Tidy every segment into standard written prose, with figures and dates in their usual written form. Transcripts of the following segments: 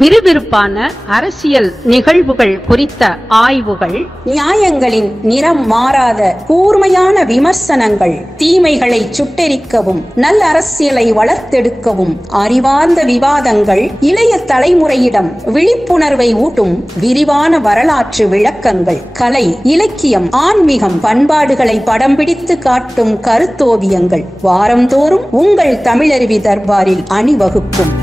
விறுவிறுப்பான அரசியல் நிகழ்வுகள் குறித்த ஆய்வுகள், நியாயங்களின் நிறம் மாறாத கூர்மையான விமர்சனங்கள், தீமைகளை சுட்டெரிக்கவும் நல்ல அரசியலை வளர்த்தெடுக்கவும் அறிவார்ந்த விவாதங்கள், இளைய தலைமுறையிடம் விழிப்புணர்வை ஊட்டும் விரிவான வரலாற்று விளக்கங்கள், கலை, இலக்கியம், ஆன்மீகம், பண்பாடுகளை படம் பிடித்து காட்டும் கருத்தோவியங்கள் வாரந்தோறும் உங்கள் தமிழருவி தர்பாரில் அணிவகுக்கும்.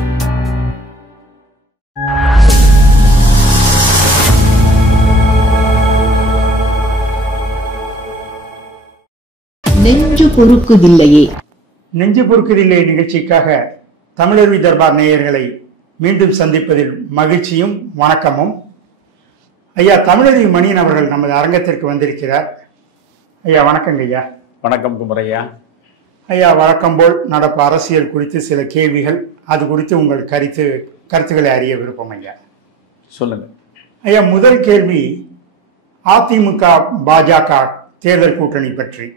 நெஞ்சு பொறுக்குதில்லையே நிகழ்ச்சிக்காக தமிழருவி தர்பார் நேயர்களை மீண்டும் சந்திப்பதில் மகிழ்ச்சியும் வணக்கமும். ஐயா தமிழருவி மணியன் அவர்கள் நமது அரங்கத்திற்கு வந்திருக்கிறார். ஐயா வணக்கங்க. ஐயா வணக்கம் குமரையா. ஐயா வழக்கம் போல் நடப்பு அரசியல் குறித்து சில கேள்விகள், அது குறித்து உங்கள் கருத்துக்களை அறிய விருப்பம். ஐயா சொல்லுங்க. ஐயா முதல் கேள்வி அதிமுக பாஜக தேர்தல் கூட்டணி பற்றி.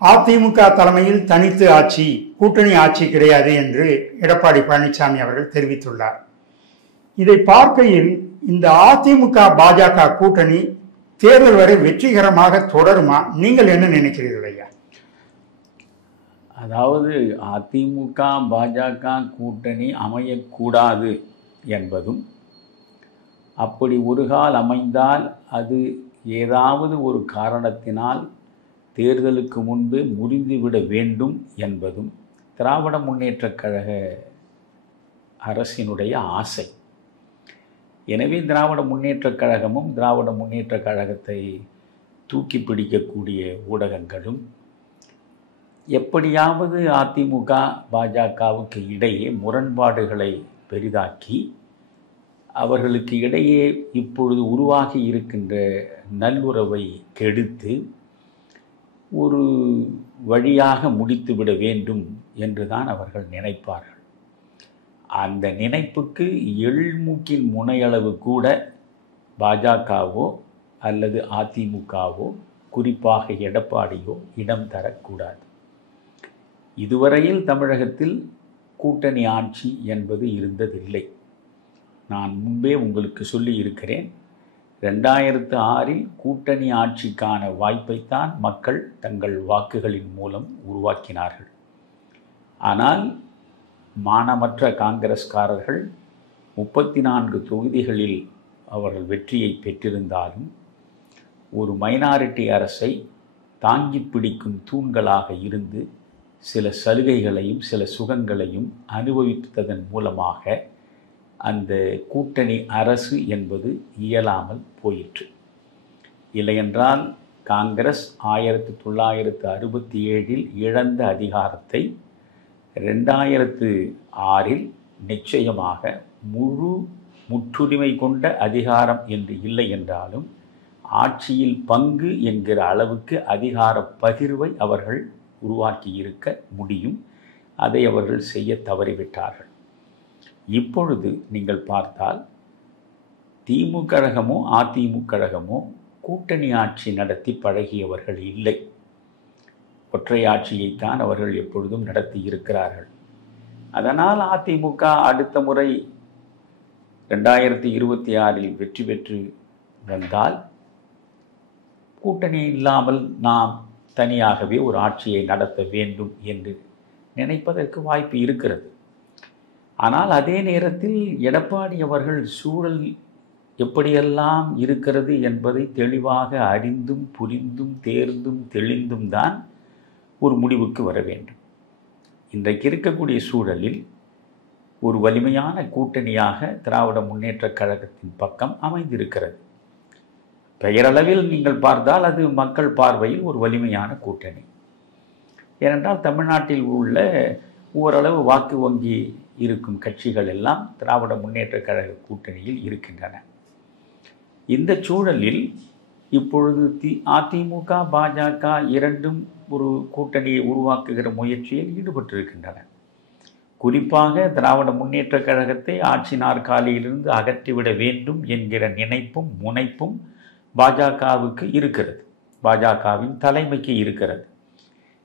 அதிமுக தலைமையில் தனித்து ஆட்சி, கூட்டணி ஆட்சி கிடையாது என்று எடப்பாடி பழனிசாமி அவர்கள் தெரிவித்துள்ளார். இதை பார்க்கையில் இந்த அதிமுக பாஜக கூட்டணி தேர்தல் வரை வெற்றிகரமாக தொடருமா? நீங்கள் என்ன நினைக்கிறீர்கள் ஐயா? அதாவது அதிமுக பாஜக கூட்டணி அமையக்கூடாது என்பதும், அப்படி ஒரு கால் அமைந்தால் அது ஏதாவது ஒரு காரணத்தினால் தேர்தலுக்கு முன்பு முறிந்துவிட வேண்டும் என்பதும் திராவிட முன்னேற்றக் கழக அரசினுடைய ஆசை. எனவே திராவிட முன்னேற்றக் கழகமும் திராவிட முன்னேற்றக் கழகத்தை தூக்கி பிடிக்கக்கூடிய ஊடகங்களும் எப்படியாவது அதிமுக பாஜகவுக்கு இடையே முரண்பாடுகளை பெரிதாக்கி அவர்களுக்கு இடையே இப்பொழுது உருவாகி இருக்கின்ற நல்லுறவை கெடுத்து ஒரு வழியாக முடித்துவிட வேண்டும் என்றுதான் அவர்கள் நினைப்பார்கள். அந்த நினைப்புக்கு எள்மூக்கின் முனையளவு கூட பாஜகவோ அல்லது அதிமுகவோ, குறிப்பாக எடப்பாடியோ இடம் தரக்கூடாது. இதுவரையில் தமிழகத்தில் கூட்டணி ஆட்சி என்பது இருந்ததில்லை. நான் முன்பே உங்களுக்கு சொல்லி இருக்கிறேன், 2006 கூட்டணி ஆட்சிக்கான வாய்ப்பைத்தான் மக்கள் தங்கள் வாக்குகளின் மூலம் உருவாக்கினார்கள். ஆனால் மானமற்ற காங்கிரஸ்காரர்கள் 34 தொகுதிகளில் அவர்கள் வெற்றியை பெற்றிருந்தாலும் ஒரு மைனாரிட்டி அரசை தாங்கி பிடிக்கும் தூண்களாக இருந்து சில சலுகைகளையும் சில சுகங்களையும் அனுபவித்ததன் மூலமாக அந்த கூட்டணி அரசு என்பது இயலாமல் போயிற்று. இல்லையென்றால் காங்கிரஸ் 1967 இழந்த அதிகாரத்தை 2006 நிச்சயமாக முற்றுரிமை கொண்ட அதிகாரம் என்று இல்லை என்றாலும் ஆட்சியில் பங்கு என்கிற அளவுக்கு அதிகார பகிர்வை அவர்கள் உருவாக்கி இருக்க முடியும். அதை அவர்கள் செய்ய தவறிவிட்டார்கள். இப்பொழுது நீங்கள் பார்த்தால் திமுக கழகமோ அதிமுக கழகமோ கூட்டணி ஆட்சி நடத்தி பழகியவர்கள் இல்லை. ஒற்றை ஆட்சியைத்தான் அவர்கள் எப்பொழுதும் நடத்தி இருக்கிறார்கள். அதனால் அதிமுக அடுத்த முறை 2026 வெற்றி பெற்று வந்தால் கூட்டணி இல்லாமல் நாம் தனியாகவே ஒரு ஆட்சியை நடத்த வேண்டும் என்று நினைப்பதற்கு வாய்ப்பு இருக்கிறது. ஆனால் அதே நேரத்தில் எடப்பாடி அவர்கள் சூழல் எப்படியெல்லாம் இருக்கிறது என்பதை தெளிவாக அறிந்தும் புரிந்தும் தேர்ந்தும் தெளிந்தும் தான் ஒரு முடிவுக்கு வர வேண்டும். இன்றைக்கு இருக்கக்கூடிய சூழலில் ஒரு வலிமையான கூட்டணியாக திராவிட முன்னேற்றக் கழகத்தின் பக்கம் அமைந்திருக்கிறது. பெயரளவில் நீங்கள் பார்த்தால் அது மக்கள் பார்வையில் ஒரு வலிமையான கூட்டணி. ஏனென்றால் தமிழ்நாட்டில் உள்ள ஓரளவு வாக்கு வங்கி இருக்கும் கட்சிகள் எல்லாம் திராவிட முன்னேற்றக் கழக கூட்டணியில் இருக்கின்றன. இந்த சூழலில் இப்பொழுது அதிமுக பாஜக இரண்டும் ஒரு கூட்டணியை உருவாக்குகிற முயற்சியில் ஈடுபட்டிருக்கின்றன. குறிப்பாக திராவிட முன்னேற்றக் கழகத்தை ஆட்சி நாற்காலியிலிருந்து அகற்றிவிட வேண்டும் என்கிற நினைப்பும் முனைப்பும் பாஜகவுக்கு இருக்கிறது, பாஜகவின் தலைமைக்கு இருக்கிறது.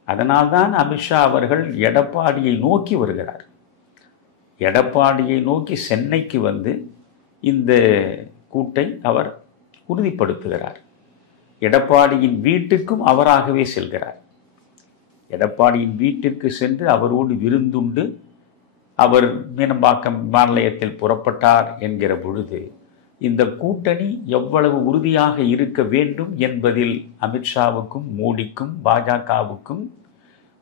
அதனால்தான் அமித்ஷா அவர்கள் எடப்பாடியை நோக்கி வருகிறார். எடப்பாடியை நோக்கி சென்னைக்கு வந்து இந்த கூட்டை அவர் உறுதிப்படுத்துகிறார். எடப்பாடியின் வீட்டுக்கும் அவராகவே செல்கிறார். எடப்பாடியின் வீட்டிற்கு சென்று அவரோடு விருந்துண்டு அவர் மீனம்பாக்கம் விமான நிலையத்தில் புறப்பட்டார் என்கிற பொழுது இந்த கூட்டணி எவ்வளவு உறுதியாக இருக்க வேண்டும் என்பதில் அமித்ஷாவுக்கும் மோடிக்கும் பாஜகவுக்கும்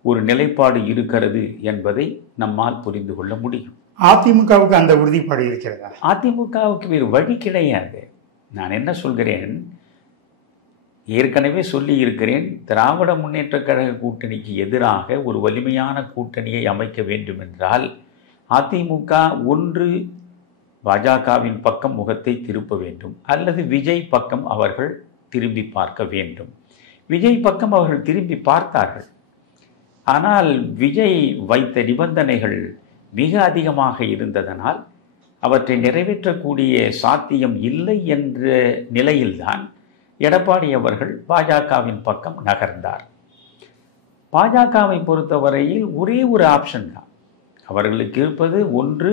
ஒரு நிலைப்பாடு இருக்கிறது என்பதை நம்மால் புரிந்து கொள்ள முடியும். அதிமுகவுக்கு அந்த உறுதிப்பாடு இருக்கிறதா? அதிமுகவுக்கு வேறு வழி கிடையாது. நான் என்ன சொல்கிறேன், ஏற்கனவே சொல்லி இருக்கிறேன், திராவிட முன்னேற்றக் கழக கூட்டணிக்கு எதிராக ஒரு வலிமையான கூட்டணியை அமைக்க வேண்டும் என்றால் அதிமுக ஒன்று பாஜகவின் பக்கம் முகத்தை திருப்ப வேண்டும், அல்லது விஜய் பக்கம் அவர்கள் திரும்பி பார்க்க வேண்டும். விஜய் பக்கம் அவர்கள் திரும்பி பார்த்தார்கள். ஆனால் விஜய் வைத்த நிபந்தனைகள் மிக அதிகமாக இருந்ததனால் அவற்றை நிறைவேற்றக்கூடிய சாத்தியம் இல்லை என்ற நிலையில்தான் எடப்பாடி அவர்கள் பாஜகவின் பக்கம் நகர்ந்தார். பாஜகவை பொறுத்தவரையில் ஒரே ஒரு ஆப்ஷன் தான் அவர்களுக்கு இருப்பது. ஒன்று,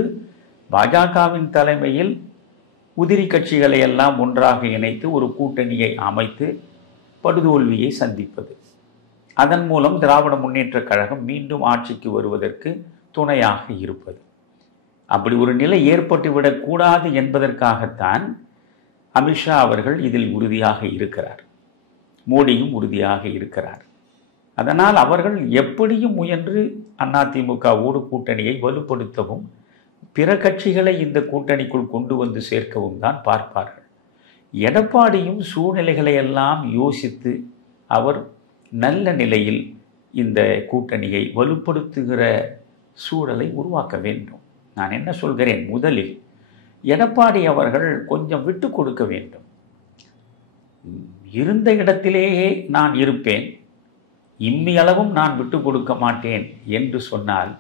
பாஜகவின் தலைமையில் உதிரி கட்சிகளை எல்லாம் ஒன்றாக இணைத்து ஒரு கூட்டணியை அமைத்து படுதோல்வியை சந்திப்பது. அதன் மூலம் திராவிட முன்னேற்றக் கழகம் மீண்டும் ஆட்சிக்கு வருவதற்கு துணையாக இருப்பது. அப்படி ஒரு நிலை ஏற்பட்டுவிடக்கூடாது என்பதற்காகத்தான் அமித்ஷா அவர்கள் இதில் உறுதியாக இருக்கிறார், மோடியும் உறுதியாக இருக்கிறார். அதனால் அவர்கள் எப்படியும் முயன்று அதிமுகவோடு கூட்டணியை வலுப்படுத்தவும் பிற கட்சிகளை இந்த கூட்டணிக்குள் கொண்டு வந்து சேர்க்கவும் தான் பார்ப்பார்கள். எடப்பாடியும் சூழ்நிலைகளை எல்லாம் யோசித்து அவர் நல்ல நிலையில் இந்த கூட்டணியை வலுப்படுத்துகிற சூழலை உருவாக்க வேண்டும். நான் என்ன சொல்கிறேன், முதலில் எடப்பாடி அவர்கள் கொஞ்சம் விட்டு கொடுக்க வேண்டும். இருந்த இடத்திலேயே நான் இருப்பேன், இம்மியளவும் நான் விட்டு கொடுக்க மாட்டேன் என்று சொன்னால்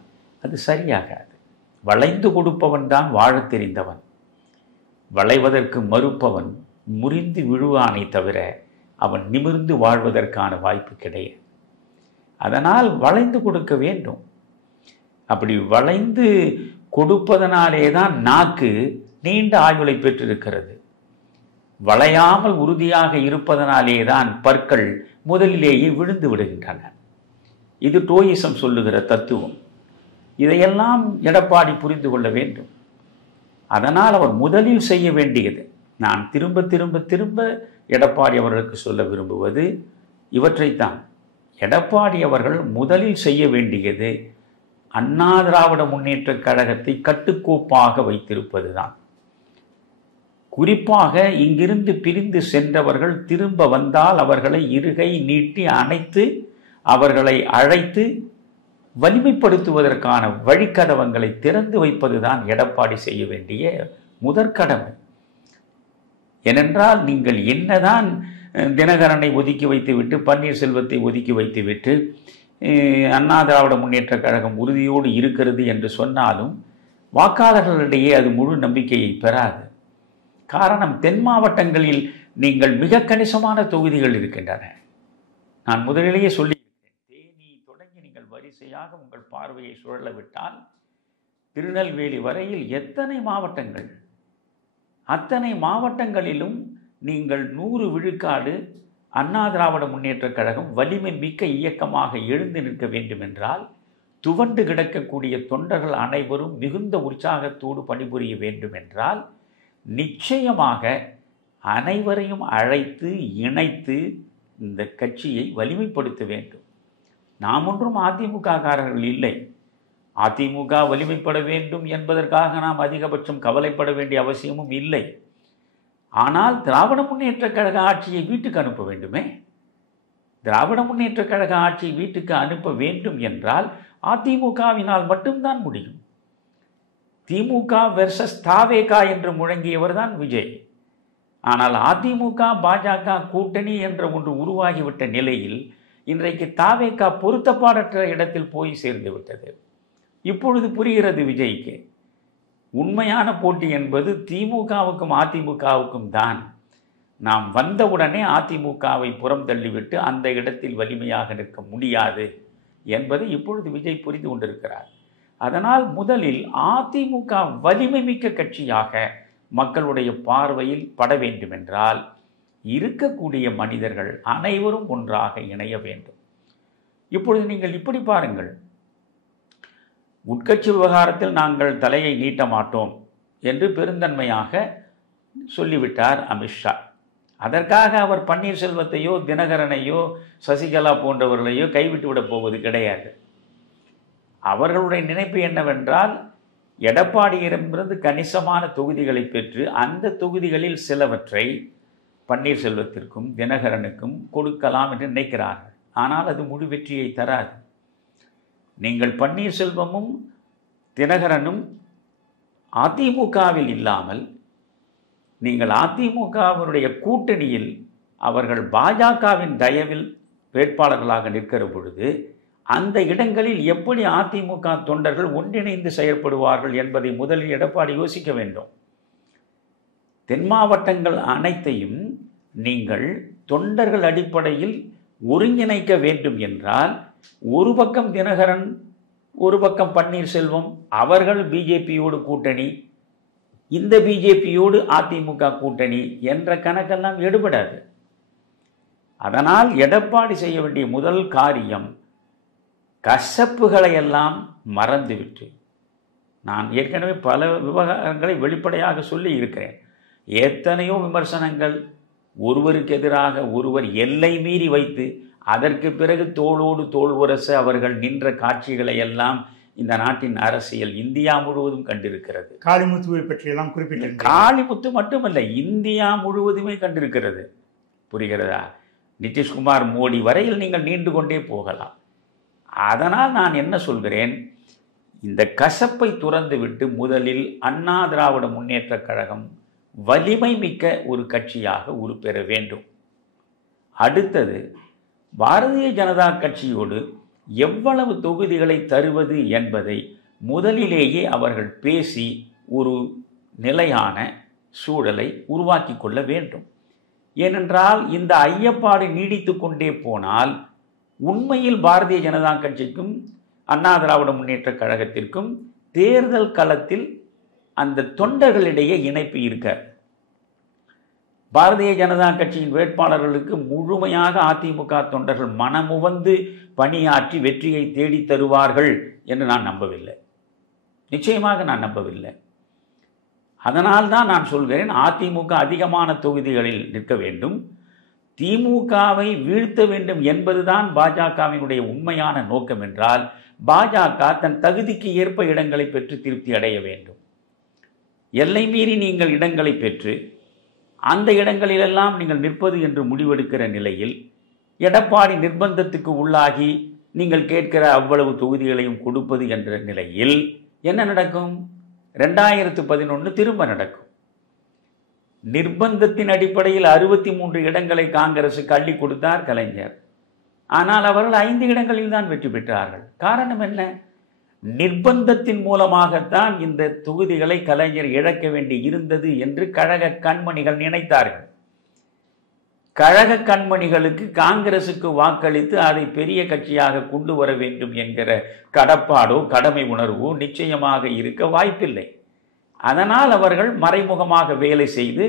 அது சரியாகாது. வளைந்து கொடுப்பவன் தான் வாழத் தெரிந்தவன். வளைவதற்கு மறுப்பவன் முறிந்து விழுவானே தவிர அவன் நிமிர்ந்து வாழ்வதற்கான வாய்ப்பு கிடையாது. அதனால் வளைந்து கொடுக்க வேண்டும். அப்படி வளைந்து கொடுப்பதனாலே தான் நாக்கு நீண்ட ஆயுளை பெற்றிருக்கிறது. வளையாமல் உறுதியாக இருப்பதனாலே தான் பற்கள் முதலிலேயே விழுந்து விடுகின்றன. இது டோயிசம் சொல்லுகிற தத்துவம். இதையெல்லாம் எடப்பாடி புரிந்து கொள்ள வேண்டும். அதனால் அவர் முதலில் செய்ய வேண்டியது, நான் திரும்ப திரும்ப திரும்ப எடப்பாடி அவர்களுக்கு சொல்ல விரும்புவது இவற்றைத்தான். எடப்பாடி அவர்கள் முதலில் செய்ய வேண்டியது அண்ணா திராவிட முன்னேற்றக் கழகத்தை கட்டுக்கோப்பாக வைத்திருப்பது தான். குறிப்பாக இங்கிருந்து பிரிந்து சென்றவர்கள் திரும்ப வந்தால் அவர்களை இருகை நீட்டி அணைத்து அவர்களை அழைத்து வலிமைப்படுத்துவதற்கான வழிக்கதவங்களை திறந்து வைப்பதுதான் எடப்பாடி செய்ய வேண்டிய முதற்கடமை. ஏனென்றால் நீங்கள் என்னதான் தினகரனை ஒதுக்கி வைத்துவிட்டு பன்னீர்செல்வத்தை ஒதுக்கி வைத்துவிட்டு அண்ணா திராவிட முன்னேற்றக் கழகம் உறுதியோடு இருக்கிறது என்று சொன்னாலும் வாக்காளர்களிடையே அது முழு நம்பிக்கையை பெறாது. காரணம், தென் மாவட்டங்களில் நீங்கள் மிக கணிசமான தொகுதிகள் இருக்கின்றன. நான் முதலிலேயே சொல்லியிருக்கிறேன், தேனி தொடங்கி நீங்கள் வரிசையாக உங்கள் பார்வையை சுழல விட்டால் திருநெல்வேலி வரையில் எத்தனை மாவட்டங்கள், அத்தனை மாவட்டங்களிலும் நீங்கள் 100 விழுக்காடு அண்ணா திராவிட முன்னேற்றக் கழகம் வலிமை மிக்க இயக்கமாக எழுந்து நிற்க வேண்டும் என்றால் துவண்டு கிடக்கக்கூடிய தொண்டர்கள் அனைவரும் மிகுந்த உற்சாகத்தோடு பணிபுரிய வேண்டும் என்றால் நிச்சயமாக அனைவரையும் அழைத்து இணைத்து இந்த கட்சியை வலிமைப்படுத்த வேண்டும். நாம் ஒன்றும் அதிமுக காரர்கள் இல்லை. அதிமுக வலிமைப்பட வேண்டும் என்பதற்காக நாம் அதிகபட்சம் கவலைப்பட வேண்டிய அவசியமும் இல்லை. ஆனால் திராவிட முன்னேற்றக் கழக ஆட்சியை வீட்டுக்கு அனுப்ப வேண்டுமே. திராவிட முன்னேற்றக் கழக ஆட்சியை வீட்டுக்கு அனுப்ப வேண்டும் என்றால் அதிமுகவினால் மட்டும்தான் முடியும். திமுக வெர்சஸ் தாவேகா என்று முழங்கியவர் தான் விஜய். ஆனால் அதிமுக பாஜக கூட்டணி என்ற ஒன்று உருவாகிவிட்ட நிலையில் இன்றைக்கு தாவேகா பொருத்தப்பாடற்ற இடத்தில் போய் சேர்ந்து விட்டது. இப்பொழுது புரிகிறது விஜய்க்கு, உண்மையான போட்டி என்பது திமுகவுக்கும் அதிமுகவுக்கும் தான். நாம் வந்தவுடனே அதிமுகவை புறம் தள்ளிவிட்டு அந்த இடத்தில் வலிமையாக நிற்க முடியாது என்பதை இப்பொழுது விஜய் புரிந்து கொண்டிருக்கிறார். அதனால் முதலில் அதிமுக வலிமை மிக்க கட்சியாக மக்களுடைய பார்வையில் பட வேண்டுமென்றால் இருக்கக்கூடிய மனிதர்கள் அனைவரும் ஒன்றாக இணைய வேண்டும். இப்பொழுது நீங்கள் இப்படி பாருங்கள், உட்கட்சி விவகாரத்தில் நாங்கள் தலையை நீட்ட மாட்டோம் என்று பெருந்தன்மையாக சொல்லிவிட்டார் அமித்ஷா. அதற்காக அவர் பன்னீர்செல்வத்தையோ தினகரனையோ சசிகலா போன்றவர்களையோ கைவிட்டு விடப் போவது கிடையாது. அவர்களுடைய நினைப்பு என்னவென்றால், எடப்பாடியிடமிருந்து கணிசமான தொகுதிகளை பெற்று அந்த தொகுதிகளில் சிலவற்றை பன்னீர்செல்வத்திற்கும் தினகரனுக்கும் கொடுக்கலாம் என்று நினைக்கிறார்கள். ஆனால் அது முழு வெற்றியை தராது. நீங்கள் பன்னீர்செல்வமும் தினகரனும் அதிமுகவில் இல்லாமல் நீங்கள் அதிமுகவினுடைய கூட்டணியில் அவர்கள் பாஜகவின் தயவில் வேட்பாளர்களாக நிற்கிற பொழுது அந்த இடங்களில் எப்படி அதிமுக தொண்டர்கள் ஒன்றிணைந்து செயல்படுவார்கள் என்பதை முதலில் எடப்பாடி யோசிக்க வேண்டும். தென் மாவட்டங்கள் அனைத்தையும் நீங்கள் தொண்டர்கள் அடிப்படையில் ஒருங்கிணைக்க வேண்டும் என்றால், ஒரு பக்கம் தினகரன், ஒரு பக்கம் பன்னீர்செல்வம், அவர்கள் பிஜேபியோடு கூட்டணி, இந்த பிஜேபியோடு அதிமுக கூட்டணி என்ற கணக்கெல்லாம் எடுபடாது. அதனால் எடப்பாடி செய்ய வேண்டிய முதல் காரியம் கசப்புகளை எல்லாம் மறந்துவிட்டு, நான் ஏற்கனவே பல விவகாரங்களை வெளிப்படையாக சொல்லி இருக்கிறேன். எத்தனையோ விமர்சனங்கள் ஒருவருக்கு எதிராக ஒருவர் எல்லை மீறி வைத்து அதற்கு பிறகு தோளோடு தோள் உரச அவர்கள் நின்ற காட்சிகளை எல்லாம் இந்த நாட்டின் அரசியல் இந்தியா முழுவதும் கண்டிருக்கிறது. காளிமுத்துவை பற்றியெல்லாம் குறிப்பிட்ட காளிமுத்து மட்டுமல்ல, இந்தியா முழுவதுமே கண்டிருக்கிறது. புரிகிறதா? நிதிஷ்குமார் மோடி வரையில் நீங்கள் நீண்டு கொண்டே போகலாம். அதனால் நான் என்ன சொல்கிறேன், இந்த கசப்பை துறந்துவிட்டு முதலில் அண்ணா திராவிட முன்னேற்ற கழகம் வலிமை மிக்க ஒரு கட்சியாக உருப்பெற வேண்டும். அடுத்தது, பாரதிய ஜனதா கட்சியோடு எவ்வளவு தொகுதிகளை தருவது என்பதை முதலிலேயே அவர்கள் பேசி ஒரு நிலையான சூழலை உருவாக்கி கொள்ள வேண்டும். ஏனென்றால் இந்த ஐயப்பாடு நீடித்து கொண்டே போனால் உண்மையில் பாரதிய ஜனதா கட்சிக்கும் அண்ணா திராவிட முன்னேற்ற கழகத்திற்கும் தேர்தல் களத்தில் அந்த தொண்டர்களிடையே இணைப்பு இருக்க, பாரதிய ஜனதா கட்சியின் வேட்பாளர்களுக்கு முழுமையாக அதிமுக தொண்டர்கள் மனமுவந்து பணியாற்றி வெற்றியை தேடி தருவார்கள் என்று நான் நம்பவில்லை. நிச்சயமாக நான் நம்பவில்லை. அதனால்தான் நான் சொல்கிறேன், அதிமுக அதிகமான தொகுதிகளில் நிற்க வேண்டும், திமுகவை வீழ்த்த வேண்டும் என்பதுதான் பாஜகவினுடைய உண்மையான நோக்கம் என்றால், பாஜக தன் தகுதிக்கு ஏற்ப இடங்களை பெற்று திருப்தி அடைய வேண்டும். எல்லை மீறி நீங்கள் இடங்களை பெற்று அந்த இடங்களிலெல்லாம் நீங்கள் நிற்பது என்று முடிவெடுக்கிற நிலையில் எடப்பாடி நிர்பந்தத்துக்கு உள்ளாகி நீங்கள் கேட்கிற அவ்வளவு தொகுதிகளையும் கொடுப்பது என்ற நிலையில் என்ன நடக்கும்? 2011 திரும்ப நடக்கும். நிர்பந்தத்தின் அடிப்படையில் 63 இடங்களை காங்கிரசுக்கு அள்ளி கொடுத்தார் கலைஞர். ஆனால் அவர்கள் 5 இடங்களில் தான் வெற்றி பெற்றார்கள். காரணம் என்ன? நிர்பந்தத்தின் மூலமாகத்தான் இந்த தொகுதிகளை கலைஞர் இழக்க வேண்டி இருந்தது என்று கழக கண்மணிகள் நினைத்தார்கள். கழக கண்மணிகளுக்கு காங்கிரசுக்கு வாக்களித்து அதை பெரிய கட்சியாக கொண்டு வர வேண்டும் என்கிற கடப்பாடோ கடமை உணர்வோ நிச்சயமாக இருக்க வாய்ப்பில்லை. அதனால் அவர்கள் மறைமுகமாக வேலை செய்து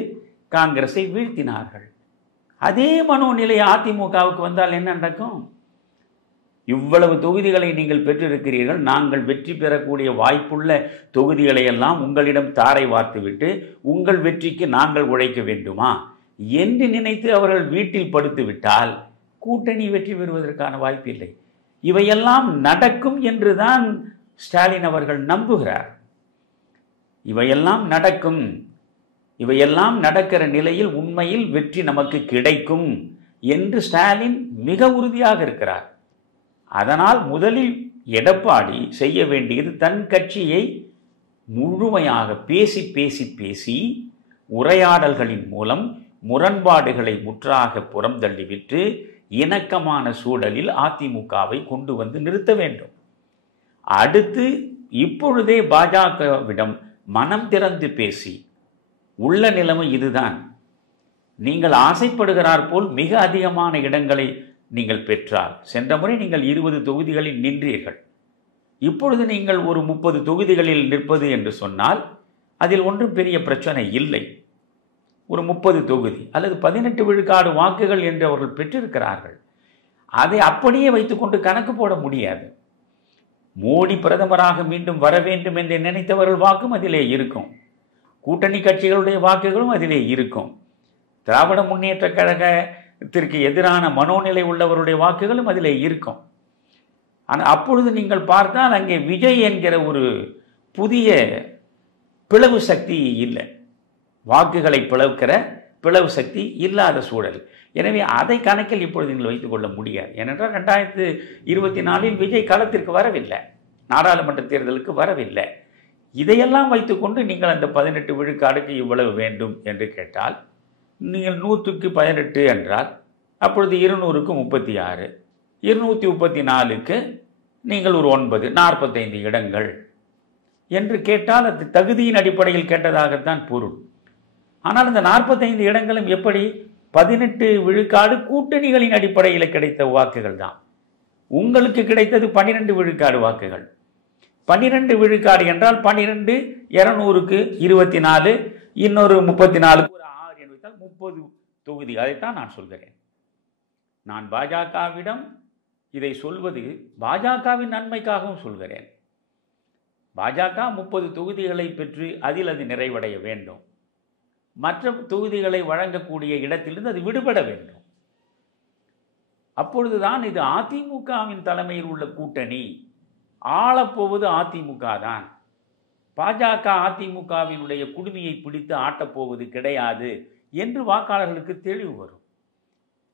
காங்கிரஸை வீழ்த்தினார்கள். அதே மனோநிலை அதிமுகவுக்கு வந்தால் என்ன நடக்கும்? இவ்வளவு தொகுதிகளை நீங்கள் பெற்றிருக்கிறீர்கள், நாங்கள் வெற்றி பெறக்கூடிய வாய்ப்புள்ள தொகுதிகளை எல்லாம் உங்களிடம் தாரை வார்த்துவிட்டு உங்கள் வெற்றிக்கு நாங்கள் உழைக்க வேண்டுமா என்று நினைத்து அவர்கள் வீட்டில் படுத்து விட்டால் கூட்டணி வெற்றி பெறுவதற்கான வாய்ப்பில்லை. இவையெல்லாம் நடக்கும் என்றுதான் ஸ்டாலின் அவர்கள் நம்புகிறார். இவையெல்லாம் நடக்கும், இவையெல்லாம் நடக்கிற நிலையில் உண்மையில் வெற்றி நமக்கு கிடைக்கும் என்று ஸ்டாலின் மிக உறுதியாக இருக்கிறார். அதனால் முதலில் எடப்பாடி செய்ய வேண்டியது தன் கட்சியை முழுமையாக பேசி பேசி பேசி உரையாடல்களின் மூலம் முரண்பாடுகளை முற்றாக புறம் தள்ளிவிட்டு இணக்கமான சூழலில் அதிமுகவை கொண்டு வந்து நிறுத்த வேண்டும். அடுத்து இப்பொழுதே பாஜகவிடம் மனம் திறந்து பேசி, உள்ள நிலைமை இதுதான், நீங்கள் ஆசைப்படுகிறார் போல் மிக அதிகமான இடங்களை நீங்கள் பெற்றால், சென்ற முறை நீங்கள் 20 தொகுதிகளில் நின்றீர்கள், இப்பொழுது நீங்கள் ஒரு 30 தொகுதிகளில் நிற்பது என்று சொன்னால் அதில் ஒன்றும் பெரிய பிரச்சனை இல்லை. ஒரு 30 தொகுதி அல்லது 18 விழுக்காடு வாக்குகள் என்று அவர்கள் பெற்றிருக்கிறார்கள். அதை அப்படியே வைத்துக்கொண்டு கணக்கு போட முடியாது. மோடி பிரதமராக மீண்டும் வர வேண்டும் என்று நினைத்தவர்கள் வாக்கும் அதிலே இருக்கும், கூட்டணி கட்சிகளுடைய வாக்குகளும் அதிலே இருக்கும், திராவிட முன்னேற்ற கழகத்திற்கு எதிரான மனோநிலை உள்ளவருடைய வாக்குகளும் அதிலே இருக்கும். ஆனால் அப்பொழுது நீங்கள் பார்த்தால் அங்கே விஜய் என்கிற ஒரு புதிய பிளவு சக்தி இல்லை, வாக்குகளை பிளவுக்கிற பிளவு சக்தி இல்லாத சூழல். எனவே அதை கணக்கில் இப்பொழுது நீங்கள் வைத்துக் கொள்ள முடியாது. ஏனென்றால் 2024 விஜய் களத்திற்கு வரவில்லை, நாடாளுமன்ற தேர்தலுக்கு வரவில்லை. இதையெல்லாம் வைத்துக்கொண்டு நீங்கள் அந்த 18 விழுக்காடுக்கு இவ்வளவு வேண்டும் என்று கேட்டால், நீங்கள் 100க்கு 18 என்றால் அப்பொழுது 200க்கு 36, 234க்கு நீங்கள் ஒரு 9, 45 இடங்கள் என்று கேட்டால் அது தகுதியின் அடிப்படையில் கேட்டதாகத்தான் பொருள். ஆனால் அந்த 45 இடங்களும் எப்படி 18 விழுக்காடு கூட்டணிகளின் அடிப்படையில் கிடைத்த வாக்குகள் தான். உங்களுக்கு கிடைத்தது 12 விழுக்காடு வாக்குகள். 12 விழுக்காடு என்றால் 12 200க்கு 24, இன்னொரு 34க்கு ஒரு 6 என்று வைத்தால் 30 தொகுதி. அதைத்தான் நான் சொல்கிறேன். நான் பாஜகவிடம் இதை சொல்வது பாஜகவின் நன்மைக்காகவும் சொல்கிறேன். பாஜக 30 தொகுதிகளை பெற்று அதில் அது நிறைவடைய வேண்டும். மற்ற தொகுதிகளை வழங்கக்கூடிய இடத்திலிருந்து அது விடுபட வேண்டும். அப்பொழுதுதான் இது அதிமுகவின் தலைமையில் உள்ள கூட்டணி, ஆளப்போவது அதிமுக தான். பாஜக அதிமுகவினுடைய குடுமையை பிடித்து ஆட்டப்போவது கிடையாது என்று வாக்காளர்களுக்கு தெளிவு வரும்.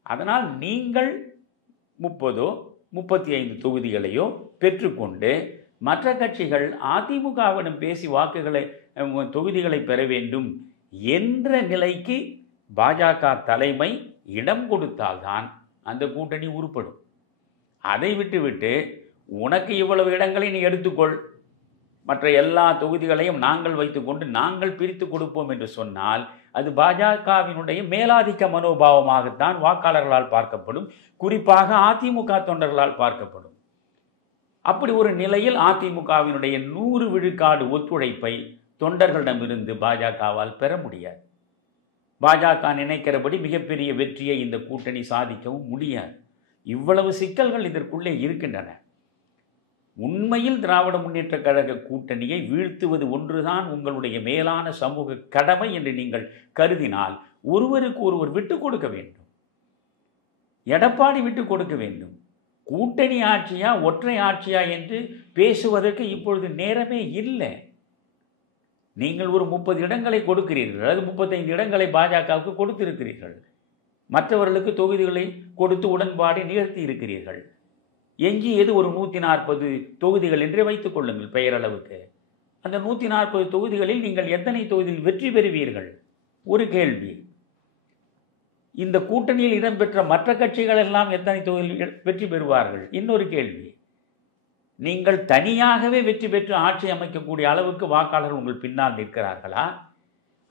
அதனால் நீங்கள் 30 35 தொகுதிகளையோ பெற்றுக்கொண்டு மற்ற கட்சிகள் அதிமுகவிடம் பேசி வாக்குகளை தொகுதிகளை பெற வேண்டும் என்ற நிலைக்கு பாஜக தலைமை இடம் கொடுத்தால்தான் அந்த கூட்டணி உருப்படும். அதை விட்டுவிட்டு உனக்கு இவ்வளவு இடங்களை நீ எடுத்துக்கொள், மற்ற எல்லா தொகுதிகளையும் நாங்கள் வைத்துக்கொண்டு நாங்கள் பிரித்து கொடுப்போம் என்று சொன்னால் அது பாஜகவினுடைய மேலாதிக்க மனோபாவமாகத்தான் வாக்காளர்களால் பார்க்கப்படும், குறிப்பாக அதிமுக தொண்டர்களால் பார்க்கப்படும். அப்படி ஒரு நிலையில் அதிமுகவினுடைய 100 விழுக்காடு ஒத்துழைப்பை தொண்டர்களிடமிருந்து பாஜகவால் பெற முடியாது. பாஜக நினைக்கிறபடி மிகப்பெரிய வெற்றியை இந்த கூட்டணி சாதிக்கவும் முடியாது. இவ்வளவு சிக்கல்கள் இதற்குள்ளே இருக்கின்றன. உண்மையில் திராவிட முன்னேற்ற கழக கூட்டணியை வீழ்த்துவது ஒன்றுதான் உங்களுடைய மேலான சமூக கடமை என்று நீங்கள் கருதினால் ஒருவருக்கு ஒருவர் விட்டுக் கொடுக்க வேண்டும். எடப்பாடி விட்டுக் கொடுக்க வேண்டும். கூட்டணி ஆட்சியா ஒற்றை ஆட்சியா என்று பேசுவதற்கு இப்பொழுது நேரமே இல்லை. நீங்கள் ஒரு 30 இடங்களை கொடுக்கிறீர்கள், அது 35 இடங்களை பாஜகவுக்கு கொடுத்திருக்கிறீர்கள், மற்றவர்களுக்கு தொகுதிகளை கொடுத்து உடன்பாடு நிகழ்த்தி இருக்கிறீர்கள். எஞ்சியது ஒரு 140 தொகுதிகள் என்றே வைத்துக் கொள்ளுங்கள் பெயரளவுக்கு. அந்த 140 தொகுதிகளில் நீங்கள் எத்தனை தொகுதியில் வெற்றி பெறுவீர்கள்? ஒரு கேள்வி. இந்த கூட்டணியில் இடம்பெற்ற மற்ற கட்சிகள் எல்லாம் எத்தனை தொகுதியில் வெற்றி பெறுவார்கள்? இன்னொரு கேள்வி. நீங்கள் தனியாகவே வெற்றி பெற்று ஆட்சி அமைக்கக்கூடிய அளவுக்கு வாக்காளர்கள் உங்கள் பின்னால் நிற்கிறார்களா?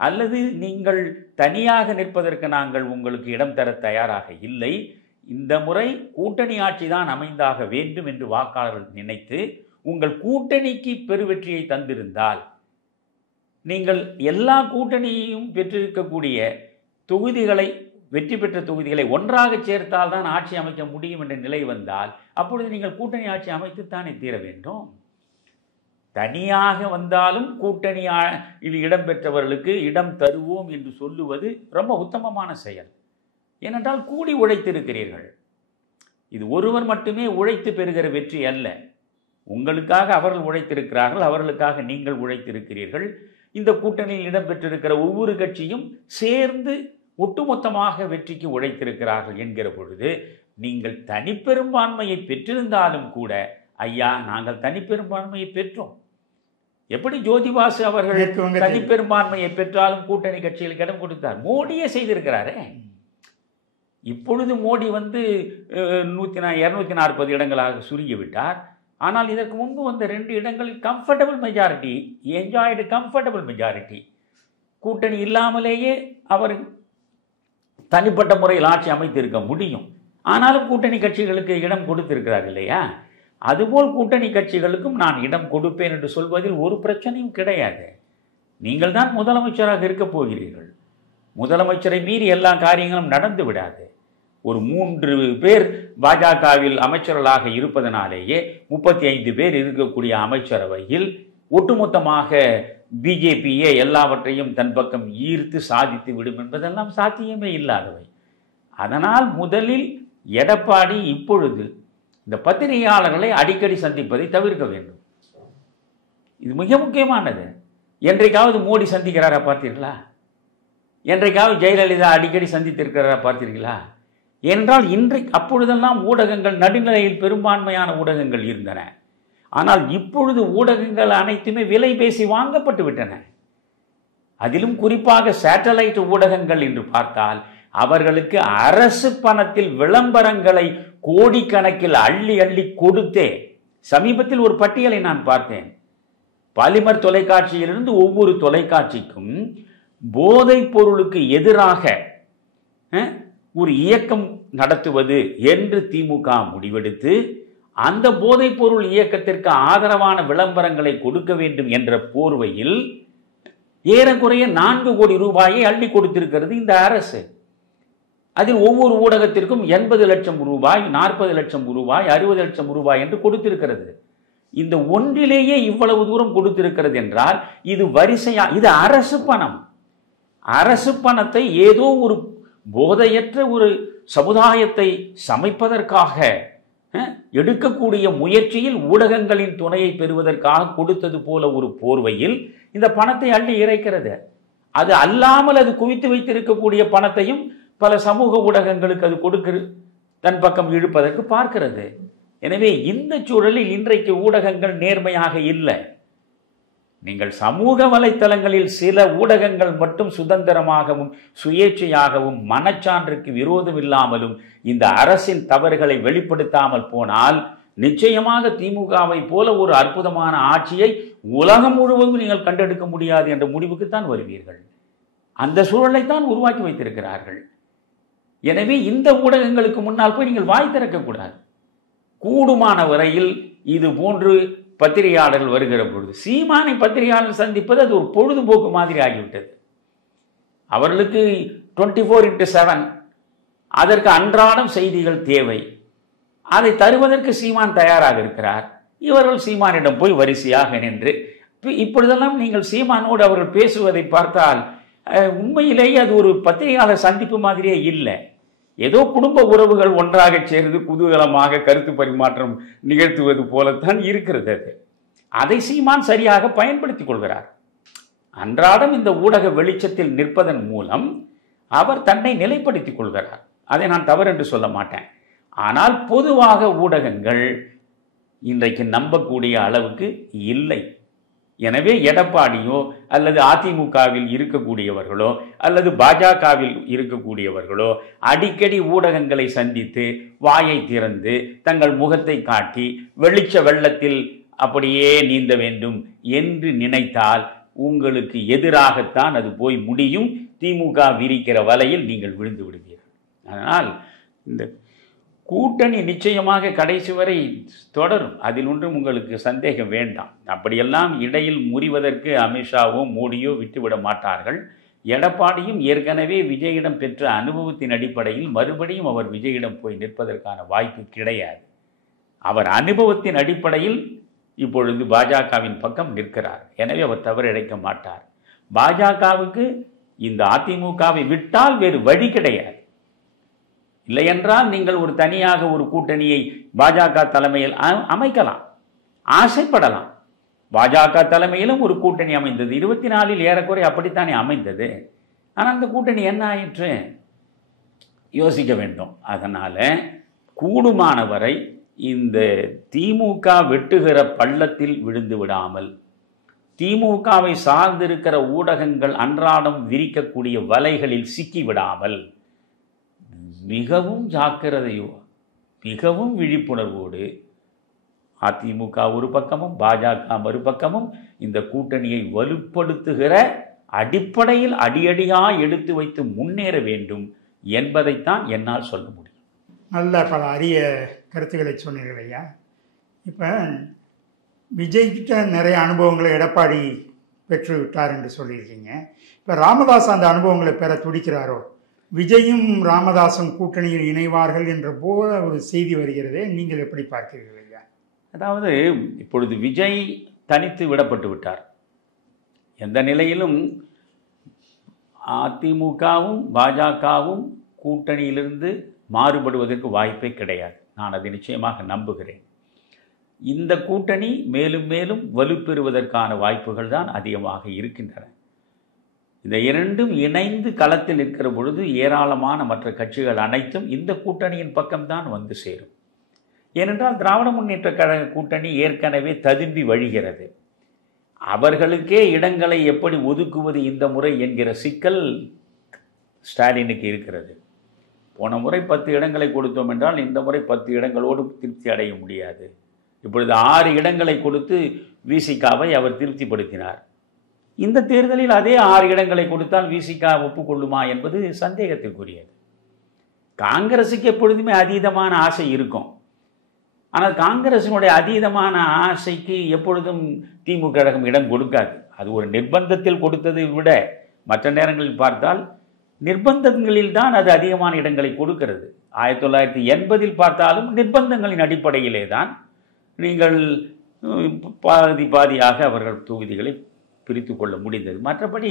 அல்லது நீங்கள் தனியாக நிற்பதற்கு நாங்கள் உங்களுக்கு இடம் தர தயாராக இல்லை, இந்த முறை கூட்டணி ஆட்சி தான் அமைந்தாக வேண்டும் என்று வாக்காளர்கள் நினைத்து உங்கள் கூட்டணிக்கு பெருவெற்றியை தந்திருந்தால், நீங்கள் எல்லா கூட்டணியையும் பெற்றிருக்கக்கூடிய தொகுதிகளை, வெற்றி பெற்ற தொகுதிகளை ஒன்றாக சேர்த்தால் தான் ஆட்சி அமைக்க முடியும் என்ற நிலை வந்தால் அப்பொழுது நீங்கள் கூட்டணி ஆட்சி அமைத்துத்தானே தீர வேண்டும். தனியாக வந்தாலும் கூட்டணியில் இடம்பெற்றவர்களுக்கு இடம் தருவோம் என்று சொல்லுவது ரொம்ப உத்தமமான செயல். ஏனென்றால் கூடி உழைத்திருக்கிறீர்கள். இது ஒருவர் மட்டுமே உழைத்து பெறுகிற வெற்றி அல்ல. உங்களுக்காக அவர்கள் உழைத்திருக்கிறார்கள், அவர்களுக்காக நீங்கள் உழைத்திருக்கிறீர்கள். இந்த கூட்டணியில் இடம்பெற்றிருக்கிற ஒவ்வொரு கட்சியும் சேர்ந்து ஒட்டுமொத்தமாக வெற்றிக்கு உழைத்திருக்கிறார்கள் என்கிற பொழுது நீங்கள் தனிப்பெரும்பான்மையை பெற்றிருந்தாலும் கூட, ஐயா நாங்கள் தனிப்பெரும்பான்மையை பெற்றோம், எப்படி ஜோதிபாசு அவர்கள் தனிப்பெரும்பான்மையை பெற்றாலும் கூட்டணி கட்சிகளுக்கு இடம் கொடுத்தார், மோடியே செய்திருக்கிறாரே. இப்பொழுது மோடி 240 இடங்களாக சுருங்கிவிட்டார். ஆனால் இதற்கு முன்பு வந்த 2 இடங்களில் comfortable majority, enjoyed comfortable majority. கூட்டணி இல்லாமலேயே அவர் தனிப்பட்ட முறையில் ஆட்சி அமைத்திருக்க முடியும். ஆனாலும் கூட்டணி கட்சிகளுக்கு இடம் கொடுத்திருக்கிறார் இல்லையா? அதுபோல் கூட்டணி கட்சிகளுக்கும் நான் இடம் கொடுப்பேன் என்று சொல்வதில் ஒரு பிரச்சனையும் கிடையாது. நீங்கள் தான் முதலமைச்சராக இருக்கப் போகிறீர்கள். முதலமைச்சரை மீறி எல்லா காரியங்களும் நடந்து விடாது. ஒரு 3 பேர் பாஜகவில் அமைச்சர்களாக இருப்பதனாலேயே 35 பேர் இருக்கக்கூடிய அமைச்சரவையில் ஒட்டுமொத்தமாக பிஜேபியே எல்லாவற்றையும் தன் பக்கம் ஈர்த்து சாதித்து விடும் என்பதெல்லாம் சாத்தியமே இல்லாதவை. அதனால் முதலில் எடப்பாடி இப்பொழுது இந்த பத்திரிகையாளர்களை அடிக்கடி சந்திப்பதை தவிர்க்க வேண்டும். இது மிக முக்கியமானது. என்றைக்காவது மோடி சந்திக்கிறாரா பார்த்தீர்களா? என்றைக்காவது ஜெயலலிதா அடிக்கடி சந்தித்திருக்கிறாரா பார்த்தீர்களா? என்றால் அப்பொழுதெல்லாம் ஊடகங்கள் நடுநிலையில் பெரும்பான்மையான ஊடகங்கள் இருந்தன. ஆனால் இப்பொழுது ஊடகங்கள் அனைத்துமே விலை பேசி வாங்கப்பட்டு விட்டன. அதிலும் குறிப்பாக சேட்டலைட் ஊடகங்கள் என்று பார்த்தால் அவர்களுக்கு அரசு பணத்தில் விளம்பரங்களை கோடிக்கணக்கில் அள்ளி அள்ளி கொடுத்தே. சமீபத்தில் ஒரு பட்டியலை நான் பார்த்தேன். பாலிமர் தொலைக்காட்சியிலிருந்து ஒவ்வொரு தொலைக்காட்சிக்கும் போதைப் பொருளுக்கு எதிராக ஒரு இயக்கம் நடத்துவது என்று திமுக முடிவெடுத்து அந்த போதைப் பொருள் இயக்கத்திற்கு ஆதரவான விளம்பரங்களை கொடுக்க வேண்டும் என்ற போர்வையில் ஏறக்குறைய 4 கோடி ரூபாயை அள்ளி கொடுத்திருக்கிறது இந்த அரசு. அதில் ஒவ்வொரு ஊடகத்திற்கும் 80 லட்சம் ரூபாய், 40 லட்சம் ரூபாய், 60 லட்சம் ரூபாய் என்று கொடுத்திருக்கிறது. இந்த ஒன்றிலேயே இவ்வளவு தூரம் கொடுத்திருக்கிறது என்றால் இது வரிசையா, இது அரசு பணம். அரசு பணத்தை ஏதோ ஒரு போதையற்ற ஒரு சமுதாயத்தை சமைப்பதற்காக எடுக்கக்கூடிய முயற்சியில் ஊடகங்களின் துணையை பெறுவதற்காக கொடுத்தது போல ஒரு போர்வையில் இந்த பணத்தை அள்ளி இறைக்கிறது. அது அல்லாமல் அது குவித்து வைத்திருக்கக்கூடிய பணத்தையும் பல சமூக ஊடகங்களுக்கு அது கொடுக்கிறது, தன் பக்கம் இழுப்பதற்கு பார்க்கிறது. எனவே இந்த சூழலில் இன்றைக்கு ஊடகங்கள் நேர்மையாக இல்லை. நீங்கள் சமூக வலைத்தளங்களில் சில ஊடகங்கள் மட்டும் சுதந்திரமாகவும் சுயேட்சையாகவும் மனச்சான்றுக்கு விரோதம் இல்லாமலும் இந்த அரசின் தவறுகளை வெளிப்படுத்தாமல் போனால் நிச்சயமாக திமுகவை போல ஒரு அற்புதமான ஆட்சியை உலகம் முழுவதும் நீங்கள் கண்டெடுக்க முடியாது என்ற முடிவுக்குத்தான் வருவீர்கள். அந்த சூழலை தான் உருவாக்கி வைத்திருக்கிறார்கள். எனவே இந்த ஊடகங்களுக்கு முன்னால் போய் நீங்கள் வாய் திறக்கக்கூடாது. கூடுமான வரையில் இது போன்று பத்திரிகையாளர்கள் வருகிற பொழுது சீமானை பத்திரிகையாளர் சந்திப்பது அது ஒரு பொழுதுபோக்கு மாதிரி ஆகிவிட்டது. அவர்களுக்கு 24/7 அதற்கு அன்றாடம் செய்திகள் தேவை. அதை தருவதற்கு சீமான் தயாராக இருக்கிறார். இவர்கள் சீமானிடம் போய் வரிசையாக நின்று இப்பொழுதெல்லாம் நீங்கள் சீமானோடு அவர்கள் பேசுவதை பார்த்தால் உண்மையிலேயே அது ஒரு பத்திரிகையாளர் சந்திப்பு மாதிரியே இல்லை. ஏதோ குடும்ப உறவுகள் ஒன்றாக சேர்ந்து குதூகலமாக கருத்து பரிமாற்றம் நிகழ்த்துவது போலத்தான் இருக்கிறது. அதை சீமான் சரியாக பயன்படுத்திக் கொள்கிறார். அன்றாடம் இந்த ஊடக வெளிச்சத்தில் நிற்பதன் மூலம் அவர் தன்னை நிலைப்படுத்திக் கொள்கிறார். அதை நான் தவறு என்று சொல்ல மாட்டேன். ஆனால் பொதுவாக ஊடகங்கள் இன்றைக்கு நம்பக்கூடிய அளவுக்கு இல்லை. எனவே எடப்பாடியோ அல்லது அதிமுகவில் இருக்கக்கூடியவர்களோ அல்லது பாஜகவில் இருக்கக்கூடியவர்களோ அடிக்கடி ஊடகங்களை சந்தித்து வாயை திறந்து தங்கள் முகத்தை காட்டி வெளிச்ச வெள்ளத்தில் அப்படியே நீந்த வேண்டும் என்று நினைத்தால் உங்களுக்கு எதிராகத்தான் அது போய் முடியும். திமுக விரிக்கிற வலையில் நீங்கள் விழுந்து விடுவீர்கள். அதனால் இந்த கூட்டணி நிச்சயமாக கடைசி வரை தொடரும். அதில் ஒன்றும் உங்களுக்கு சந்தேகம் வேண்டாம். அப்படியெல்லாம் இடையில் முறிவதற்கு அமித்ஷாவோ மோடியோ விட்டுவிட மாட்டார்கள். எடப்பாடியும் ஏற்கனவே விஜயிடம் பெற்ற அனுபவத்தின் அடிப்படையில் மறுபடியும் அவர் விஜயிடம் போய் நிற்பதற்கான வாய்ப்பு கிடையாது. அவர் அனுபவத்தின் அடிப்படையில் இப்பொழுது பாஜகவின் பக்கம் நிற்கிறார். எனவே அவர் தவறு இழைக்க மாட்டார். பாஜகவுக்கு இந்த அதிமுகவை விட்டால் வேறு வழி கிடையாது. இல்லையென்றால் நீங்கள் ஒரு தனியாக ஒரு கூட்டணியை பாஜக தலைமையில் அமைக்கலாம், ஆசைப்படலாம். பாஜக தலைமையிலும் ஒரு கூட்டணி அமைந்தது. 24 ஏறக்குறை அப்படித்தானே அமைந்தது. ஆனால் அந்த கூட்டணி என்ன ஆயிற்று யோசிக்க வேண்டும். அதனால கூடுமான வரை இந்த திமுக வெட்டுகிற பள்ளத்தில் விழுந்து விடாமல், திமுகவை சார்ந்திருக்கிற ஊடகங்கள் அன்றாடம் விரிக்கக்கூடிய வலைகளில் சிக்கி விடாமல் மிகவும் ஜாக்கிரதையோ மிகவும் விழிப்புணர்வோடு அதிமுக ஒரு பக்கமும் பாஜக மறுபக்கமும் இந்த கூட்டணியை வலுப்படுத்துகிற அடிப்படையில் அடியடியாக எடுத்து வைத்து முன்னேற வேண்டும் என்பதைத்தான் என்னால் சொல்ல முடியும். நல்ல பல அரிய கருத்துக்களை சொன்னீர்கள் ஐயா. இப்போ விஜய்கிட்ட நிறைய அனுபவங்களை எடப்பாடி பெற்று விட்டார் என்று சொல்லியிருக்கீங்க. இப்போ ராமதாஸ் அந்த அனுபவங்களை பெற துடிக்கிறாரோ? விஜயும் ராமதாசும் கூட்டணியில் இணைவார்கள் என்ற போல ஒரு செய்தி வருகிறதே, நீங்கள் எப்படி பார்க்கிறீர்கள்? அதாவது இப்பொழுது விஜய் தனித்து விடப்பட்டு விட்டார். எந்த நிலையிலும் அதிமுகவும் பாஜகவும் கூட்டணியிலிருந்து மாறுபடுவதற்கு வாய்ப்பே கிடையாது. நான் அதை நிச்சயமாக நம்புகிறேன். இந்த கூட்டணி மேலும் மேலும் வலுப்பெறுவதற்கான வாய்ப்புகள் தான் அதிகமாக இருக்கின்றன. இந்த இரண்டும் இணைந்து களத்தில் இருக்கிற பொழுது ஏராளமான மற்ற கட்சிகள் அனைத்தும் இந்த கூட்டணியின் பக்கம்தான் வந்து சேரும். ஏனென்றால் திராவிட முன்னேற்ற கழக கூட்டணி ஏற்கனவே ததும்பி வழிகிறது. அவர்களுக்கே இடங்களை எப்படி ஒதுக்குவது இந்த முறை என்கிற சிக்கல் ஸ்டாலினுக்கு இருக்கிறது. போன முறை 10 இடங்களை கொடுத்தோம் என்றால் இந்த முறை 10 இடங்களோடு திருப்தி அடைய முடியாது. இப்பொழுது 6 இடங்களை கொடுத்து விசிகாவை அவர் திருப்திப்படுத்தினார். இந்த தேர்தலில் அதே 6 இடங்களை கொடுத்தால் விசிகா ஒப்புக்கொள்ளுமா என்பது சந்தேகத்திற்குரியது. காங்கிரசுக்கு எப்பொழுதுமே அதீதமான ஆசை இருக்கும். ஆனால் காங்கிரசினுடைய அதீதமான ஆசைக்கு எப்பொழுதும் திமுக கழகம் இடம் கொடுக்காது. அது ஒரு நிர்பந்தத்தில் கொடுத்ததை விட மற்ற நேரங்களில் பார்த்தால் நிர்பந்தங்களில் தான் அது அதிகமான இடங்களை கொடுக்கிறது. 1980 பார்த்தாலும் நிர்பந்தங்களின் அடிப்படையிலே தான் நீங்கள் பாதியாக அவர்கள் தொகுதிகளை பிரித்து கொள்ள முடிந்தது. மற்றபடி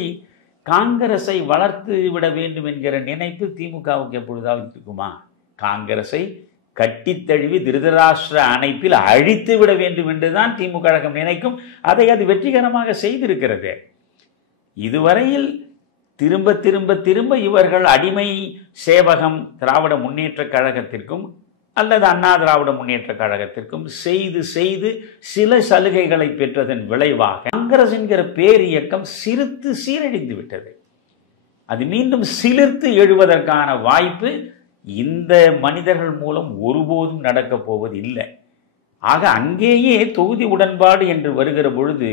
காங்கிரஸை வளர்த்து விட வேண்டும் என்கிற நினைப்பு திமுகவுக்கு எப்பொழுதாவது இருக்குமா? காங்கிரஸை கட்டித்தழுவி திருதராஷ்டிர அணைப்பில் அழித்து விட வேண்டும் என்றுதான் திமுக கழகம் நினைக்கும். அதை அது வெற்றிகரமாக செய்திருக்கிறது. இதுவரையில் திரும்ப திரும்ப திரும்ப இவர்கள் அடிமை சேவகம் திராவிட முன்னேற்ற கழகத்திற்கும் அல்லது அண்ணா திராவிட முன்னேற்ற கழகத்திற்கும் செய்து செய்து சில சலுகைகளை பெற்றதன் விளைவாக காங்கிரஸ் என்கிற பேர் இயக்கம் சிரித்து சீரழிந்து விட்டது. அது மீண்டும் சிலிர்த்து எழுவதற்கான வாய்ப்பு இந்த மனிதர்கள் மூலம் ஒருபோதும் நடக்கப் போவது இல்லை. ஆக அங்கேயே தொகுதி உடன்பாடு என்று வருகிற பொழுது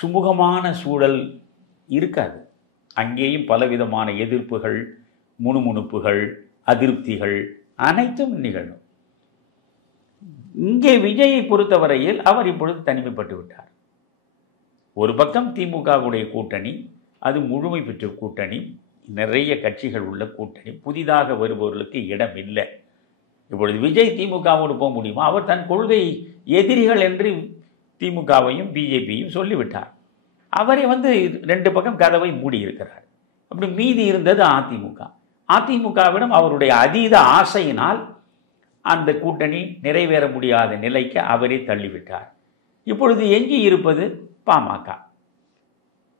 சுமூகமான சூழல் இருக்காது. அங்கேயும் பலவிதமான எதிர்ப்புகள், முணுமுணுப்புகள், அதிருப்திகள் அனைத்தும் நிகழும். இங்கே விஜயை பொறுத்தவரையில் அவர் இப்பொழுது தனிமைப்பட்டு விட்டார். ஒரு பக்கம் திமுகவுடைய கூட்டணி, அது முழுமை பெற்ற கூட்டணி, நிறைய கட்சிகள் உள்ள கூட்டணி, புதிதாக வருபவர்களுக்கு இடம் இல்லை. இப்பொழுது விஜய் திமுகவோடு போக முடியுமா? அவர் தன் கொள்கை எதிரிகள் என்று திமுகவையும் பிஜேபியும் சொல்லிவிட்டார். அவரை 2 பக்கம் கதவை மூடி இருக்கிறார். அப்படி மீதி இருந்தது அதிமுக. அதிமுகவிடம் அவருடைய அதீத ஆசையினால் அந்த கூட்டணி நிறைவேற முடியாத நிலைக்கு அவரே தள்ளிவிட்டார். இப்பொழுது எஞ்சி இருப்பது பாமக.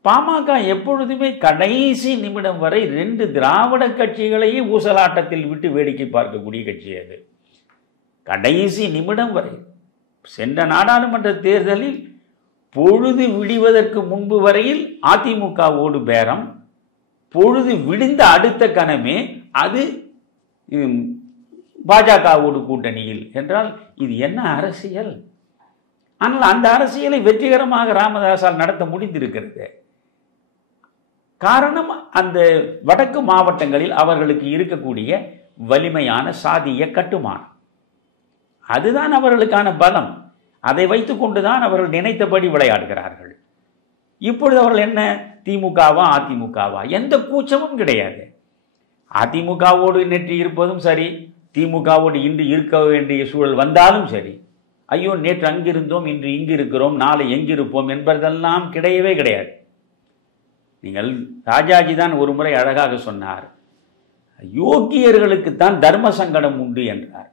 பாமக எப்பொழுதுமே கடைசி நிமிடம் வரை 2 திராவிட கட்சிகளையே ஊசலாட்டத்தில் விட்டு வேடிக்கை பார்க்கக்கூடிய கட்சி அது. கடைசி நிமிடம் வரை சென்ற நாடாளுமன்ற தேர்தலில் பொழுது விடிவதற்கு முன்பு வரையில் அதிமுகவோடு பேரம், பொழுது விடிந்த அடுத்த கணமே அது பாஜகவோடு கூட்டணியில் என்றால் இது என்ன அரசியல்? ஆனால் அந்த அரசியலை வெற்றிகரமாக ராமதாஸால் நடத்த முடிந்திருக்கிறது. காரணம் அந்த வடக்கு மாவட்டங்களில் அவர்களுக்கு இருக்கக்கூடிய வலிமையான சாதிய கட்டுமானம். அதுதான் அவர்களுக்கான பலம். அதை வைத்துக் கொண்டுதான் அவர்கள் நினைத்தபடி விளையாடுகிறார்கள். இப்பொழுது அவர்கள் என்ன, திமுகவா அதிமுகவா? எந்த கூச்சமும் கிடையாது. அதிமுகவோடு நேற்று இருப்பதும் சரி, திமுகவோடு இன்று இருக்க வேண்டிய சூழல் வந்தாலும் சரி, ஐயோ நேற்று அங்கிருந்தோம் இன்று இங்கு இருக்கிறோம் நாளை எங்கிருப்போம் என்பதெல்லாம் கிடையவே கிடையாது. நீங்கள் ராஜாஜி தான் ஒரு முறை அழகாக சொன்னார், யோகியர்களுக்குத்தான் தர்ம சங்கடம் உண்டு என்றார்.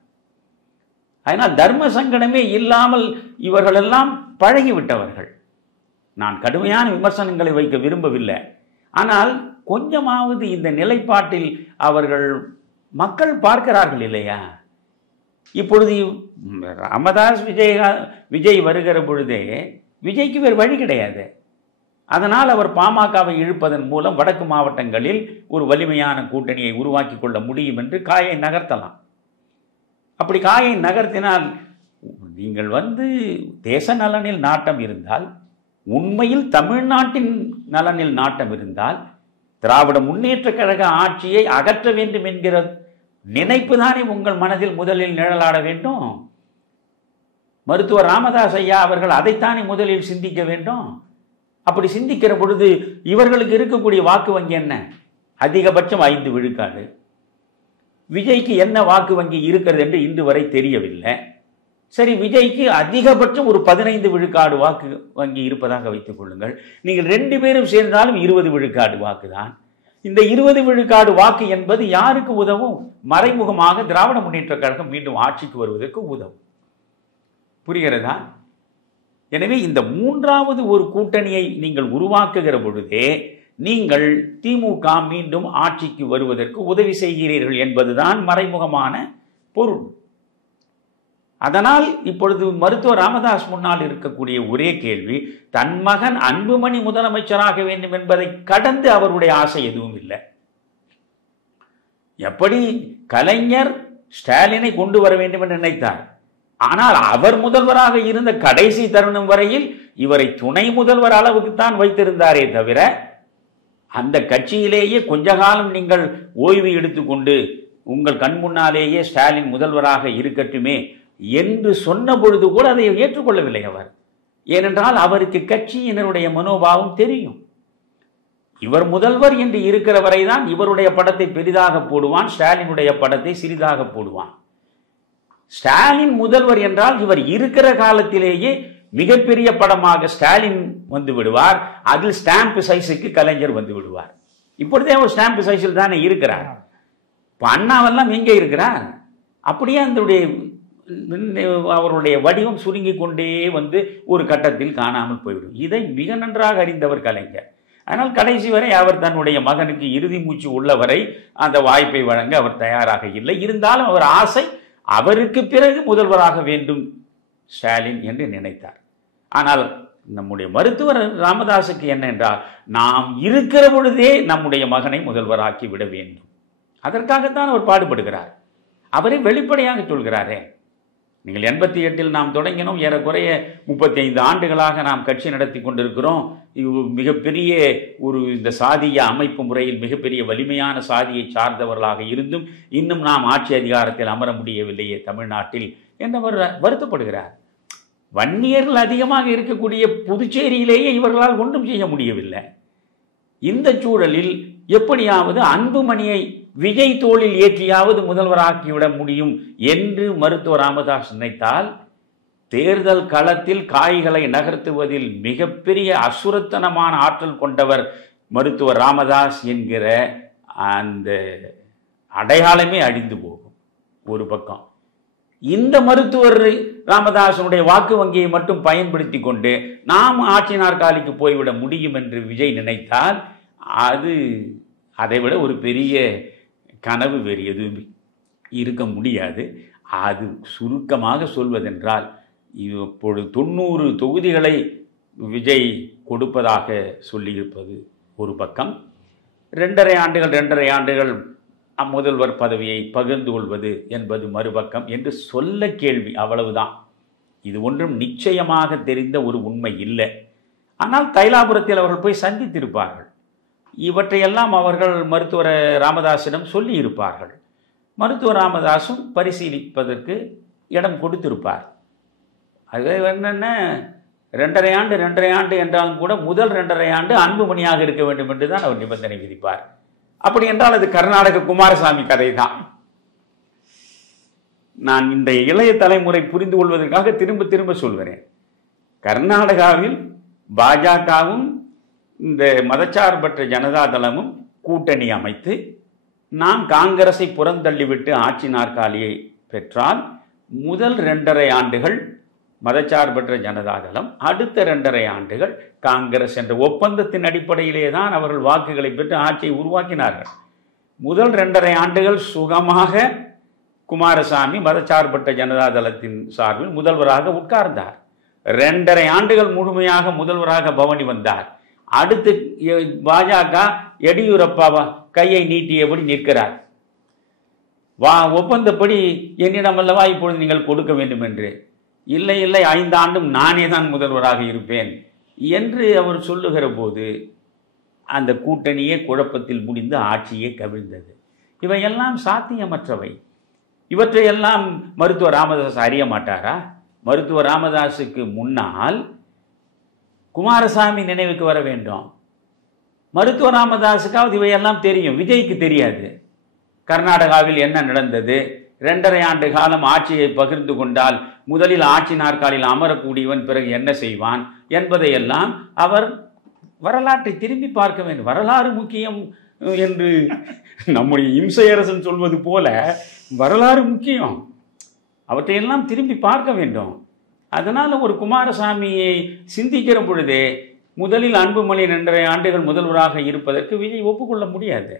அதனால் தர்ம சங்கடமே இல்லாமல் இவர்களெல்லாம் பழகிவிட்டவர்கள். நான் கடுமையான விமர்சனங்களை வைக்க விரும்பவில்லை. ஆனால் கொஞ்சமாவது இந்த நிலைப்பாட்டில் அவர்கள் மக்கள் பார்க்கிறார்கள் இல்லையா? இப்பொழுது ராமதாஸ் விஜய் வருகிற பொழுதே விஜய்க்கு வேறு வழி கிடையாது. அதனால் அவர் பாமகவை இழுப்பதன் மூலம் வடக்கு மாவட்டங்களில் ஒரு வலிமையான கூட்டணியை உருவாக்கி கொள்ள முடியும் என்று காயை நகர்த்தலாம். அப்படி காயை நகர்த்தினால் நீங்கள் தேச நலனில் நாட்டம் இருந்தால், உண்மையில் தமிழ்நாட்டின் நலனில் நாட்டம் இருந்தால், திராவிட முன்னேற்ற கழக ஆட்சியை அகற்ற வேண்டும் என்கிற நினைப்பு தானே உங்கள் மனதில் முதலில் நிழலாட வேண்டும். மருத்துவர் ராமதாஸ் ஐயா அவர்கள் அதைத்தானே முதலில் சிந்திக்க வேண்டும். அப்படி சிந்திக்கிற பொழுது இவர்களுக்கு இருக்கக்கூடிய வாக்கு வங்கி என்ன? அதிகபட்சம் 5 விழுக்காடு. விஜய்க்கு என்ன வாக்கு வங்கி இருக்கிறது என்று இன்று வரை தெரியவில்லை. சரி, விஜய்க்கு அதிகபட்சம் ஒரு 15 விழுக்காடு வாக்கு வங்கி இருப்பதாக வைத்துக் கொள்ளுங்கள். நீங்கள் 2 பேரும் சேர்ந்தாலும் 20 விழுக்காடு வாக்கு தான். இந்த 20 விழுக்காடு வாக்கு என்பது யாருக்கு உதவும்? மறைமுகமாக திராவிட முன்னேற்ற கழகம் மீண்டும் ஆட்சிக்கு வருவதற்கு உதவும். புரிகிறதா? எனவே இந்த 3வது ஒரு கூட்டணியை நீங்கள் உருவாக்குகிற பொழுதே நீங்கள் திமுக மீண்டும் ஆட்சிக்கு வருவதற்கு உதவி செய்கிறீர்கள் என்பதுதான் மறைமுகமான பொருள். அதனால் இப்பொழுது மருத்துவர் ராமதாஸ் முன்னால் இருக்கக்கூடிய ஒரே கேள்வி, தன் மகன் அன்புமணி முதலமைச்சராக வேண்டும் என்பதை கடந்து அவருடைய ஆசை எதுவும் இல்லை. எப்படி கலைஞர் ஸ்டாலினை கொண்டு வர வேண்டும் என்று நினைத்தார், ஆனால் அவர் முதல்வராக இருந்த கடைசி தருணம் வரையில் இவரை துணை முதல்வர் அளவுக்கு தான் வைத்திருந்தாரே தவிர, அந்த கட்சியிலேயே கொஞ்ச காலம் நீங்கள் ஓய்வு எடுத்துக்கொண்டு உங்கள் கண் முன்னாலேயே ஸ்டாலின் முதல்வராக இருக்கட்டுமே என்று சொன்ன பொழுது கூட அதை ஏற்றுக்கொள்ளவில்லை அவர். ஏனென்றால் அவருக்கு கட்சியினருடைய மனோபாவம் தெரியும். இவர் முதல்வர் என்று இருக்கிற வரைதான் இவருடைய படத்தை பெரிதாக போடுவான், ஸ்டாலினுடைய படத்தை சிறிதாக போடுவான். ஸ்டாலின் முதல்வர் என்றால் இவர் இருக்கிற காலத்திலேயே மிகப்பெரிய படமாக ஸ்டாலின் வந்து விடுவார், அதில் ஸ்டாம்ப் சைஸுக்கு கலைஞர் வந்து விடுவார். இப்பொழுதே அவர் ஸ்டாம்ப் சைஸில் தானே இருக்கிறார். இப்போ அண்ணாவெல்லாம் எங்கே இருக்கிறார்? அப்படியே அவருடைய வடிவம் சுருங்கி கொண்டே வந்து ஒரு கட்டத்தில் காணாமல் போய்விடும். இதை மிக நன்றாக அறிந்தவர் கலைஞர். ஆனால் கடைசி வரை அவர் தன்னுடைய மகனுக்கு இறுதி மூச்சு உள்ளவரை அந்த வாய்ப்பை வழங்க அவர் தயாராக இல்லை. இருந்தாலும் அவர் ஆசை அவருக்கு பிறகு முதல்வராக வேண்டும் ஸ்டாலின் என்று நினைத்தார். ஆனால் நம்முடைய மருத்துவர் ராமதாஸுக்கு என்ன என்றால், நாம் இருக்கிற பொழுதே நம்முடைய மகனை முதல்வராக்கி விட வேண்டும். அதற்காகத்தான் அவர் பாடுபடுகிறார். அவரை வெளிப்படையாக சொல்கிறாரே. நீங்கள் 88 நாம் தொடங்கினோம், ஏறக்குறைய 35 ஆண்டுகளாக நாம் கட்சி நடத்தி கொண்டிருக்கிறோம். மிகப்பெரிய இந்த சாதிய அமைப்பு முறையில் மிகப்பெரிய வலிமையான சாதியை சார்ந்தவர்களாக இருந்தும் இன்னும் நாம் ஆட்சி அதிகாரத்தில் அமர முடியவில்லையே தமிழ்நாட்டில் என்றவர் வருத்தப்படுகிறார். வன்னியர்கள் அதிகமாக இருக்கக்கூடிய புதுச்சேரியிலேயே இவர்களால் ஒன்றும் செய்ய முடியவில்லை. இந்த சூழலில் எப்படியாவது அன்புமணியை விஜய் தோளில் ஏற்றியாவது முதல்வராக்கிவிட முடியும் என்று மருத்துவர் ராமதாஸ் நினைத்தால், தேர்தல் களத்தில் காய்களை நகர்த்துவதில் மிகப்பெரிய அசுரத்தனமான ஆற்றல் கொண்டவர் மருத்துவர் ராமதாஸ் என்கிற அந்த அடையாளமே அழிந்து போகும். ஒரு பக்கம் இந்த மருத்துவர் ராமதாசனுடைய வாக்கு வங்கியை மட்டும் பயன்படுத்தி கொண்டு நாம் ஆட்சி நாற்காலிக்கு போய்விட முடியும் என்று விஜய் நினைத்தால், அது அதைவிட ஒரு பெரிய கனவு வேறு எதுவும் இருக்க முடியாது. அது சுருக்கமாக சொல்வதென்றால், இப்பொழுது 90 தொகுதிகளை விஜய் கொடுப்பதாக சொல்லியிருப்பது ஒரு பக்கம், 2.5 ஆண்டுகள் முதல்வர் பதவியை பகிர்ந்து கொள்வது என்பது மறுபக்கம் என்று சொல்ல கேள்வி, அவ்வளவுதான். இது ஒன்றும் நிச்சயமாக தெரிந்த ஒரு உண்மை இல்லை. ஆனால் தைலாபுரத்தில் அவர்கள் போய் சந்தித்திருப்பார்கள். இவற்றையெல்லாம் அவர்கள் மருத்துவர் ராமதாஸிடம் சொல்லி இருப்பார்கள். மருத்துவர் ராமதாஸும் பரிசீலிப்பதற்கு இடம் கொடுத்திருப்பார். அது என்னென்ன 2.5 ஆண்டு என்றாலும் கூட முதல் 2.5 ஆண்டு அன்புமணியாக இருக்க வேண்டும் என்று தான் அவர் நிபந்தனை விதிப்பார். அப்படி என்றால் அது கர்நாடக குமாரசாமி கதை தான். நான் இந்த இளைய தலைமுறை புரிந்து கொள்வதற்காக திரும்ப திரும்ப சொல்கிறேன். கர்நாடகாவில் பாஜகவும் இந்த மதச்சார்பற்ற ஜனதாதளமும் கூட்டணி அமைத்து நாம் காங்கிரஸை புறந்தள்ளிவிட்டு ஆட்சி நாற்காலியை பெற்றால் முதல் 2.5 ஆண்டுகள் மதச்சார்பற்ற ஜனதாதளம், அடுத்த 2.5 ஆண்டுகள் காங்கிரஸ் என்ற ஒப்பந்தத்தின் அடிப்படையிலே தான் அவர்கள் வாக்குகளை பெற்று ஆட்சியை உருவாக்கினார்கள். முதல் 2.5 ஆண்டுகள் சுகமாக குமாரசாமி மதச்சார்பற்ற ஜனதாதளத்தின் சார்பில் முதல்வராக உட்கார்ந்தார். 2.5 ஆண்டுகள் முழுமையாக முதல்வராக பவனி வந்தார். அடுத்து பாஜக எடியூரப்பா கையை நீட்டியபடி நிற்கிறார். ஒப்பந்தப்படி என்னிடமல்லவா இப்பொழுது நீங்கள் கொடுக்க வேண்டும் என்று. இல்லை 5 ஆண்டும் நானே தான் முதல்வராக இருப்பேன் என்று அவர் சொல்லுகிற போது அந்த கூட்டணியே குழப்பத்தில் முடிந்து ஆட்சியே கவிழ்ந்தது. இவையெல்லாம் சாத்தியமற்றவை. இவற்றையெல்லாம் மருத்துவர் ராமதாஸ் அறிய மாட்டாரா? மருத்துவர் ராமதாஸுக்கு முன்னால் குமாரசாமி நினைவுக்கு வர வேண்டும். மருத்துவர் ராமதாஸுக்காவது இவையெல்லாம் தெரியும், விஜய்க்கு தெரியாது. கர்நாடகாவில் என்ன நடந்தது, 2.5 ஆண்டு காலம் ஆட்சியை பகிர்ந்து கொண்டால் முதலில் ஆட்சி நாற்காலில் அமரக்கூடியவன் பிறகு என்ன செய்வான் என்பதையெல்லாம் அவர் வரலாற்றை திரும்பி பார்க்க வேண்டும். வரலாறு முக்கியம் என்று நம்முடைய இம்சையரசன் சொல்வது போல வரலாறு முக்கியம், அவற்றையெல்லாம் திரும்பி பார்க்க வேண்டும். அதனால் ஒரு குமாரசாமியை சிந்திக்கிற பொழுதே முதலில் அன்புமணி 2.5 ஆண்டுகள் முதல்வராக இருப்பதற்கு விஜய் ஒப்புக்கொள்ள முடியாது.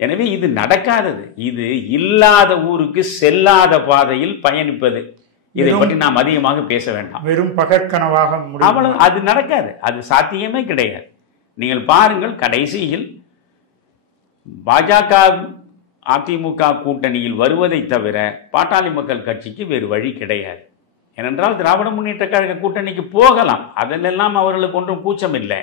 எனவே இது நடக்காதது. இது இல்லாத ஊருக்கு செல்லாத பாதையில் பயணிப்பது. இதை பற்றி நாம் அதிகமாக பேச வேண்டாம். வெறும் பகற்கனவாக அவ்வளவு அது நடக்காது, அது சாத்தியமே கிடையாது. நீங்கள் பாருங்கள், கடைசியில் பாஜக அதிமுக கூட்டணியில் வருவதை தவிர பாட்டாளி மக்கள் கட்சிக்கு வேறு வழி கிடையாது. ஏனென்றால் திராவிட முன்னேற்ற கழக கூட்டணிக்கு போகலாம், அதிலெல்லாம் அவர்களுக்கு ஒன்றும் கூச்சம் இல்லை.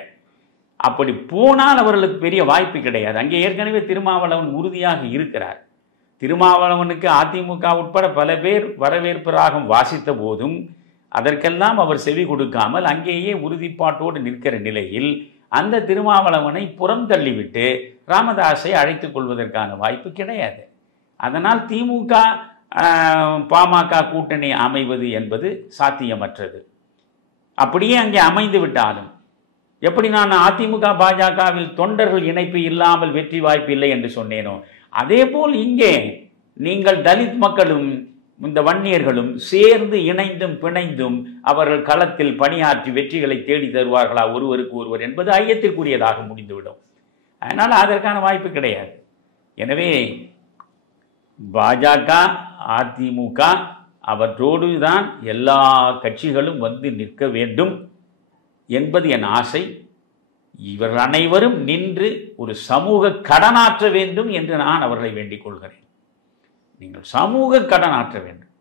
அப்படி போனால் அவர்களுக்கு பெரிய வாய்ப்பு கிடையாது. அங்கே ஏற்கனவே திருமாவளவன் உறுதியாக இருக்கிறார். திருமாவளவனுக்கு அதிமுக உட்பட பல பேர் வரவேற்பு ராகம் வாசித்த போதும் அதற்கெல்லாம் அவர் செவி கொடுக்காமல் அங்கேயே உறுதிப்பாட்டோடு நிற்கிற நிலையில் அந்த திருமாவளவனை புறம் தள்ளிவிட்டு ராமதாஸை அழைத்துக் கொள்வதற்கான வாய்ப்பு கிடையாது. அதனால் திமுக பாமக கூட்டணி அமைவது என்பது சாத்தியமற்றது. அப்படியே அங்கே அமைந்து விட்டாலும், எப்படி நான் அதிமுக பாஜகவில் தொண்டர்கள் இணைப்பு இல்லாமல் வெற்றி வாய்ப்பு இல்லை என்று சொன்னேனோ, அதே போல் இங்கே நீங்கள் தலித் மக்களும் இந்த வன்னியர்களும் சேர்ந்து இணைந்தும் பிணைந்தும் அவர்கள் களத்தில் பணியாற்றி வெற்றிகளை தேடி தருவார்களா ஒருவருக்கு ஒருவர் என்பது ஐயத்திற்குரியதாக முடிந்துவிடும். அதனால் அதற்கான வாய்ப்பு கிடையாது. எனவே பாஜக அதிமுக அவற்றோடு தான் எல்லா கட்சிகளும் வந்து நிற்க வேண்டும் என்பது என் ஆசை. இவர்கள் அனைவரும் நின்று ஒரு சமூக கடனாற்ற வேண்டும் என்று நான் அவர்களை வேண்டிக் கொள்கிறேன். நீங்கள் சமூக கடனாற்ற வேண்டும்.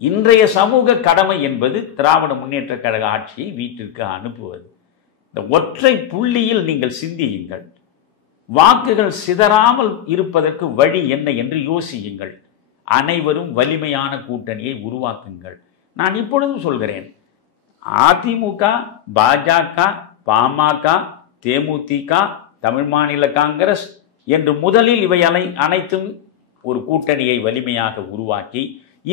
இன்றைய சமூக கடமை என்பது திராவிட முன்னேற்ற கழக ஆட்சியை வீட்டிற்கு அனுப்புவது. இந்த ஒற்றை புள்ளியில் நீங்கள் சிந்தியுங்கள். வாக்குகள் சிதறாமல் இருப்பதற்கு வழி என்ன என்று யோசியுங்கள். அனைவரும் வலிமையான கூட்டணியை உருவாக்குங்கள். நான் இப்பொழுதும் சொல்கிறேன், அதிமுக, பாஜக, பாமக, தேமுதிக, தமிழ் மாநில காங்கிரஸ் என்று முதலில் இவை அனைத்தும் ஒரு கூட்டணியை வலிமையாக உருவாக்கி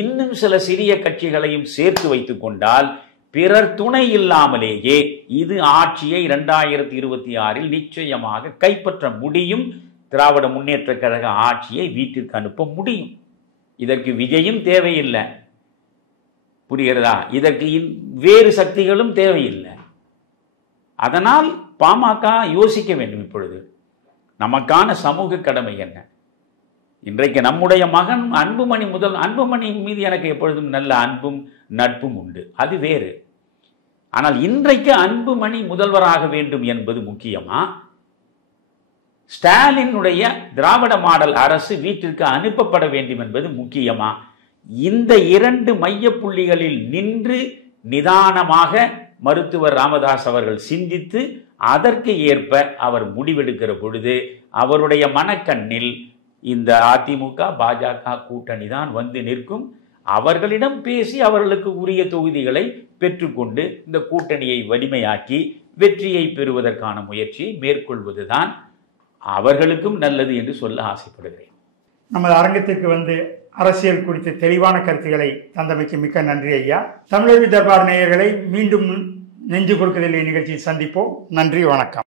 இன்னும் சில சிறிய கட்சிகளையும் சேர்த்து வைத்துக் கொண்டால் பிறர் துணை இல்லாமலேயே இது ஆட்சியை 2026 நிச்சயமாக கைப்பற்ற முடியும். திராவிட முன்னேற்ற கழக ஆட்சியை வீட்டிற்கு அனுப்ப முடியும். இதற்கு விஜயும் தேவையில்லை, புரிகிறதா? இதற்கு வேறு சக்திகளும் தேவையில்லை. அதனால் பாமக யோசிக்க வேண்டும். இப்பொழுது நமக்கான சமூக கடமை என்ன? இன்றைக்கு நம்முடைய மகன் அன்புமணி மீது எனக்கு எப்பொழுதும் நல்ல அன்பும் நட்பும் உண்டு, அது வேறு. ஆனால் இன்றைக்கு அன்புமணி முதல்வராக வேண்டும் என்பது முக்கியமா, ஸ்டாலினுடைய திராவிட மாடல் அரசு வீட்டிற்கு அனுப்பப்பட வேண்டும் என்பது முக்கியமா? இந்த 2 மைய புள்ளிகளில் நின்று நிதானமாக மருத்துவர் ராமதாஸ் அவர்கள் சிந்தித்து அதற்கு ஏற்ப அவர் முடிவெடுக்கிற பொழுது அவருடைய மனக்கண்ணில் இந்த அதிமுக பாஜக கூட்டணி தான் வந்து நிற்கும். அவர்களிடம் பேசி அவர்களுக்கு உரிய தொகுதிகளை பெற்றுக்கொண்டு இந்த கூட்டணியை வலிமையாக்கி வெற்றியை பெறுவதற்கான முயற்சியை மேற்கொள்வதுதான் அவர்களுக்கும் நல்லது என்று சொல்ல ஆசைப்படுகிறேன். நமது அரங்கத்திற்கு வந்து அரசியல் குறித்து தெளிவான கருத்துக்களை தந்தமைக்கு மிக்க நன்றி ஐயா. தமிழர் தர்பார் நேயர்களை மீண்டும் நெஞ்சு கொடுக்கவில்லை நிகழ்ச்சியில் சந்திப்போம். நன்றி, வணக்கம்.